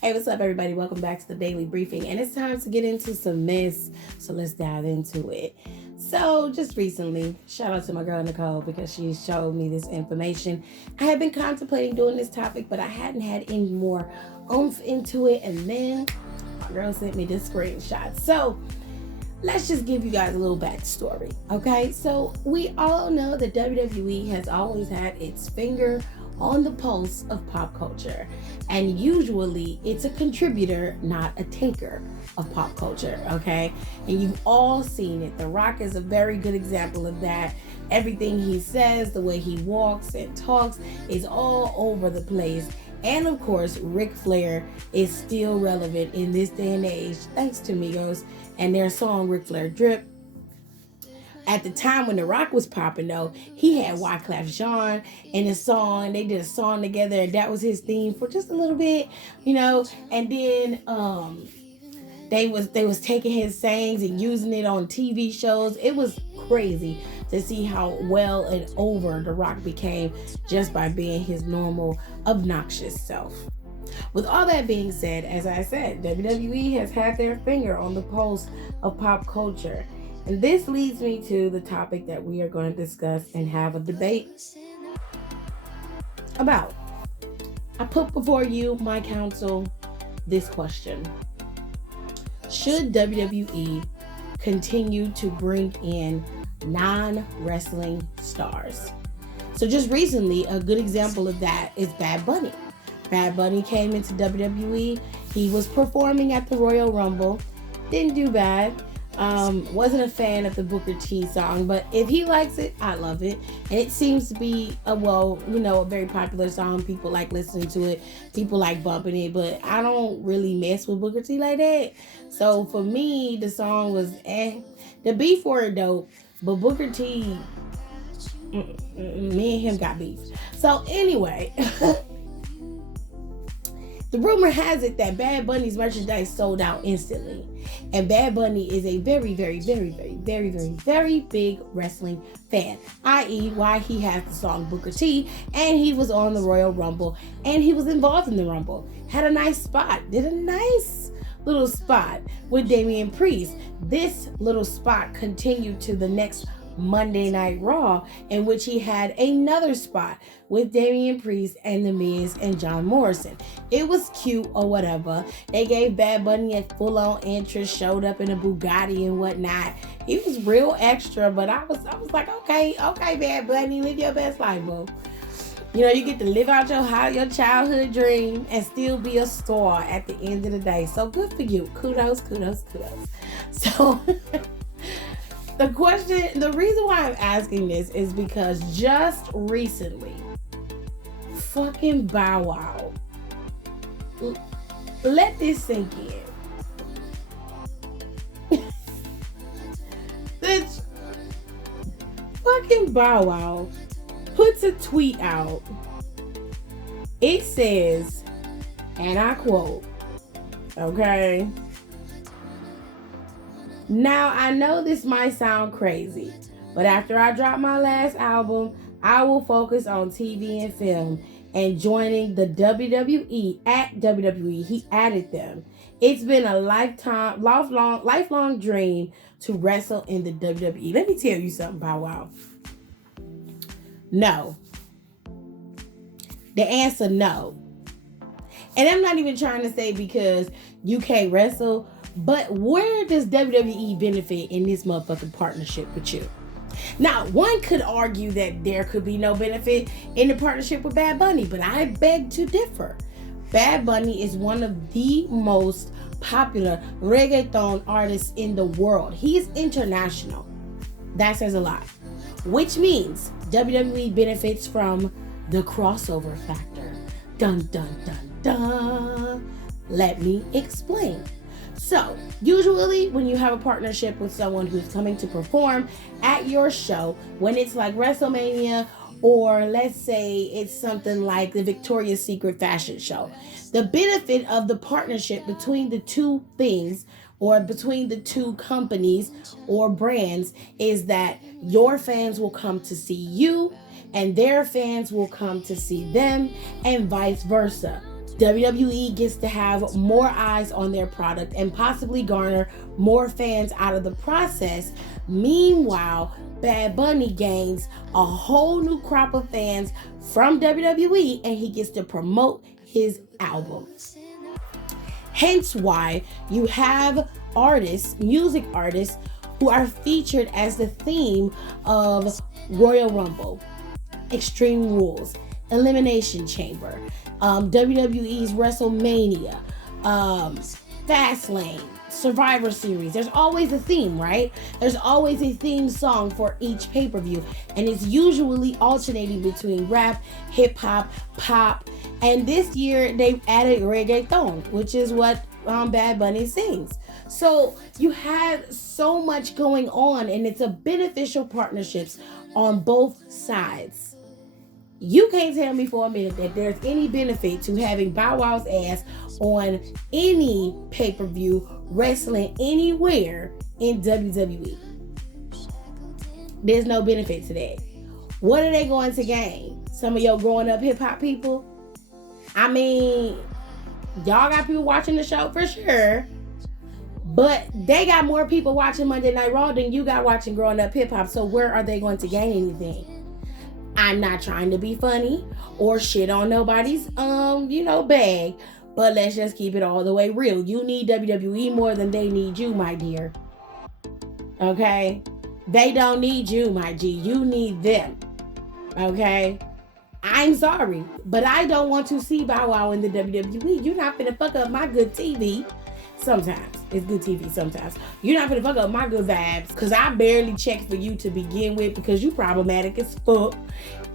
Hey, what's up, everybody? Welcome back to the Daily Briefing. And it's time to get into some mess. So let's dive into it. So, just recently, shout out to my girl Nicole because she showed me this information. I had been contemplating doing this topic, but I hadn't had any more oomph into it. And then my girl sent me this screenshot. So, let's just give you guys a little backstory, okay? So, we all know that WWE has always had its finger on the pulse of pop culture. And usually it's a contributor, not a taker of pop culture, okay? And you've all seen it. The Rock is a very good example of that. Everything he says, the way he walks and talks is all over the place. And of course, Ric Flair is still relevant in this day and age, thanks to Migos and their song Ric Flair Drip. At the time when The Rock was popping, though, he had Wyclef Jean in his song. They did a song together, and that was his theme for just a little bit, you know. And then they was taking his sayings and using it on TV shows. It was crazy to see how well and over The Rock became just by being his normal, obnoxious self. With all that being said, as I said, WWE has had their finger on the pulse of pop culture. And this leads me to the topic that we are going to discuss and have a debate about. I put before you, my counsel, this question. Should WWE continue to bring in non-wrestling stars? So just recently, a good example of that is Bad Bunny. Bad Bunny came into WWE. He was performing at the Royal Rumble. Didn't do bad. Wasn't a fan of the Booker T song, but if he likes it, I love it. And it seems to be a very popular song. People like listening to it. People like bumping it, but I don't really mess with Booker T like that. So for me, the song was The beef were dope, but Booker T, me and him got beef. So anyway, the rumor has it that Bad Bunny's merchandise sold out instantly. And Bad Bunny is a very, very, very, very, very, very, very big wrestling fan. I.e., why he has the song Booker T, and he was on the Royal Rumble, and he was involved in the Rumble. Had a nice spot. Did a nice little spot with Damian Priest. This little spot continued to the next Monday Night Raw, in which he had another spot with Damian Priest and The Miz and John Morrison. It was cute or whatever. They gave Bad Bunny a full-on entrance, showed up in a Bugatti and whatnot. He was real extra, but I was like, okay, Bad Bunny, live your best life, bro. You know, you get to live out your childhood dream and still be a star at the end of the day. So good for you. Kudos. So the reason why I'm asking this is because just recently, fucking Bow Wow, let this sink in. This fucking Bow Wow puts a tweet out. It says, and I quote, okay? Now, I know this might sound crazy, but after I drop my last album, I will focus on TV and film and joining the WWE at WWE. He added them. It's been a lifelong dream to wrestle in the WWE. Let me tell you something, Bow Wow. No. The answer, no. And I'm not even trying to say because you can't wrestle, but where does WWE benefit in this motherfucking partnership with you? Now, one could argue that there could be no benefit in the partnership with Bad Bunny, but I beg to differ. Bad Bunny is one of the most popular reggaeton artists in the world. He's international. That says a lot. Which means WWE benefits from the crossover factor. Dun, dun, dun, dun. Let me explain. So, usually when you have a partnership with someone who's coming to perform at your show, when it's like WrestleMania, or let's say it's something like the Victoria's Secret fashion show, the benefit of the partnership between the two things or between the two companies or brands is that your fans will come to see you and their fans will come to see them and vice versa. WWE gets to have more eyes on their product and possibly garner more fans out of the process. Meanwhile, Bad Bunny gains a whole new crop of fans from WWE and he gets to promote his album. Hence why you have music artists, who are featured as the theme of Royal Rumble, Extreme Rules, Elimination Chamber, WWE's WrestleMania, Fastlane, Survivor Series. There's always a theme, right? There's always a theme song for each pay-per-view, and it's usually alternating between rap, hip-hop, pop, and this year they've added reggaeton, which is what Bad Bunny sings. So you have so much going on, and it's a beneficial partnerships on both sides. You can't tell me for a minute that there's any benefit to having Bow Wow's ass on any pay-per-view wrestling anywhere in WWE. There's no benefit to that. What are they going to gain? Some of your growing up hip-hop people? I mean, y'all got people watching the show for sure, but they got more people watching Monday Night Raw than you got watching growing up hip-hop. So where are they going to gain anything? I'm not trying to be funny or shit on nobody's, bag. But let's just keep it all the way real. You need WWE more than they need you, my dear. Okay? They don't need you, my G. You need them. Okay? I'm sorry, but I don't want to see Bow Wow in the WWE. You're not finna fuck up my good TV. Sometimes. It's good TV sometimes. You're not finna fuck up my good vibes, because I barely checked for you to begin with, because you problematic as fuck.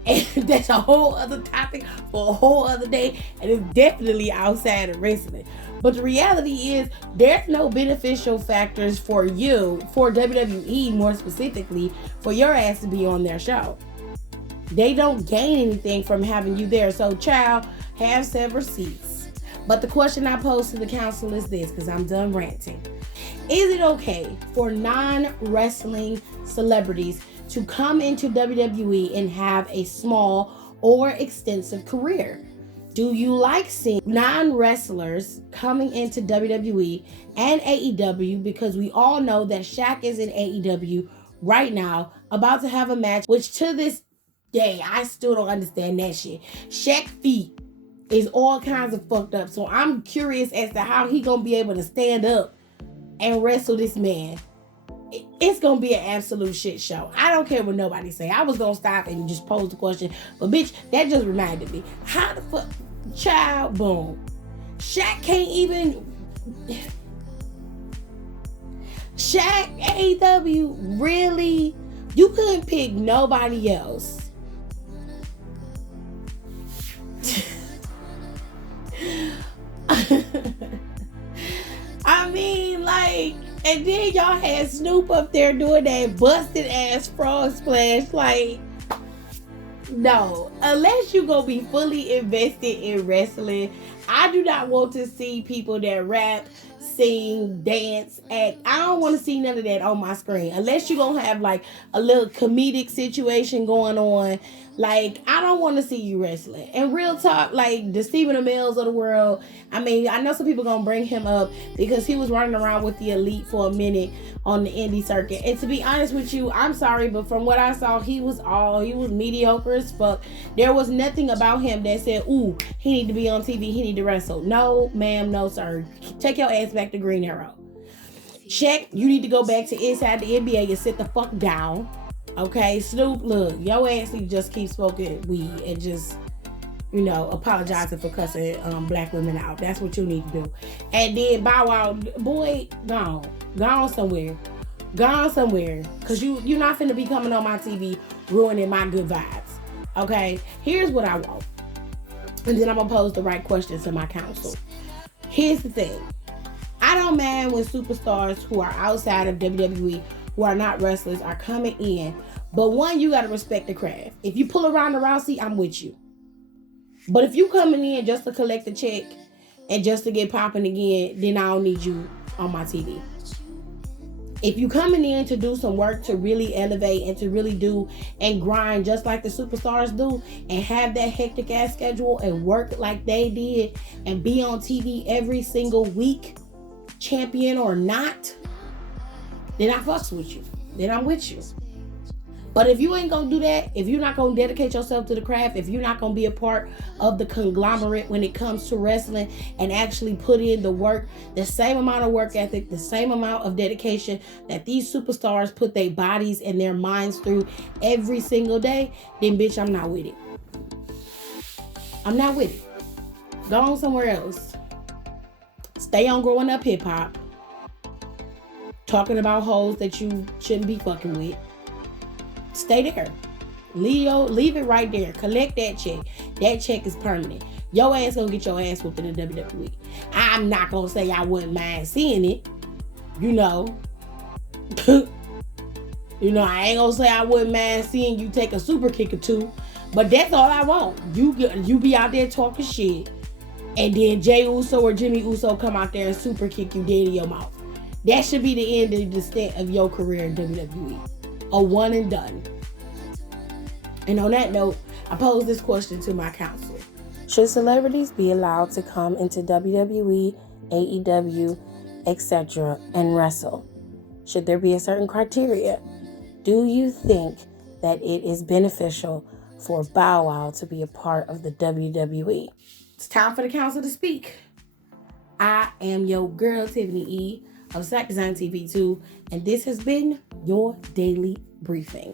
And that's a whole other topic for a whole other day, and it's definitely outside of wrestling. But the reality is, there's no beneficial factors for you, for WWE more specifically, for your ass to be on their show. They don't gain anything from having you there. So, child, have several seats. But the question I pose to the council is this, because I'm done ranting. Is it okay for non-wrestling celebrities to come into WWE and have a small or extensive career? Do you like seeing non-wrestlers coming into WWE and AEW? Because we all know that Shaq is in AEW right now, about to have a match, which to this day, I still don't understand that shit. Shaq feet is all kinds of fucked up. So I'm curious as to how he gonna be able to stand up and wrestle this man. It's gonna be an absolute shit show. I don't care what nobody say. I was gonna stop and just pose the question, but bitch, that just reminded me. How the fuck, child, boom. Shaq can't even. Shaq, AEW, really? You couldn't pick nobody else. I mean, like, and then y'all had Snoop up there doing that busted ass frog splash. Like, no, unless you gonna be fully invested in wrestling, I do not want to see people that rap, sing, dance, act. I don't want to see none of that on my screen. Unless you're gonna have like a little comedic situation going on. Like, I don't want to see you wrestling. And real talk, like the Stephen Amell's of the world. I mean, I know some people gonna bring him up because he was running around with the Elite for a minute on the indie circuit. And to be honest with you, I'm sorry, but from what I saw, he was mediocre as fuck. There was nothing about him that said, ooh, he need to be on TV, he need to wrestle. No, ma'am, no, sir. Take your ass back to Green Arrow. Shaq, you need to go back to inside the NBA and sit the fuck down. Okay, Snoop, look, your ass need to just keep smoking weed and just, apologizing for cussing black women out. That's what you need to do. And then Bow Wow, boy, gone somewhere. Gone somewhere. Because you're not finna be coming on my TV ruining my good vibes. Okay, here's what I want. And then I'm going to pose the right questions to my counsel. Here's the thing. I don't mind when superstars who are outside of WWE, who are not wrestlers, are coming in. But one, you got to respect the craft. If you pull around the Rousey, I'm with you. But if you coming in just to collect a check and just to get popping again, then I don't need you on my TV. If you coming in to do some work to really elevate and to really do and grind just like the superstars do and have that hectic ass schedule and work like they did and be on TV every single week, champion or not, then I fucks with you. Then I'm with you. But if you ain't gonna do that, if you're not gonna dedicate yourself to the craft, if you're not gonna be a part of the conglomerate when it comes to wrestling and actually put in the work, the same amount of work ethic, the same amount of dedication that these superstars put their bodies and their minds through every single day, then bitch, I'm not with it. I'm not with it. Go on somewhere else. Stay on growing up hip hop. Talking about hoes that you shouldn't be fucking with. Stay there. Leo, leave it right there. Collect that check. That check is permanent. Your ass gonna get your ass whooped in the WWE. I'm not gonna say I wouldn't mind seeing it. You know. You know, I ain't gonna say I wouldn't mind seeing you take a super kick or two. But that's all I want. You be out there talking shit. And then Jey Uso or Jimmy Uso come out there and super kick you dead in your mouth. That should be the end of the stint of your career in WWE. A one and done. And on that note, I pose this question to my counsel. Should celebrities be allowed to come into WWE, AEW, etc. and wrestle? Should there be a certain criteria? Do you think that it is beneficial for Bow Wow to be a part of the WWE? It's time for the council to speak. I am your girl, Tiffany E. of Sack Design TV 2, and this has been your daily briefing.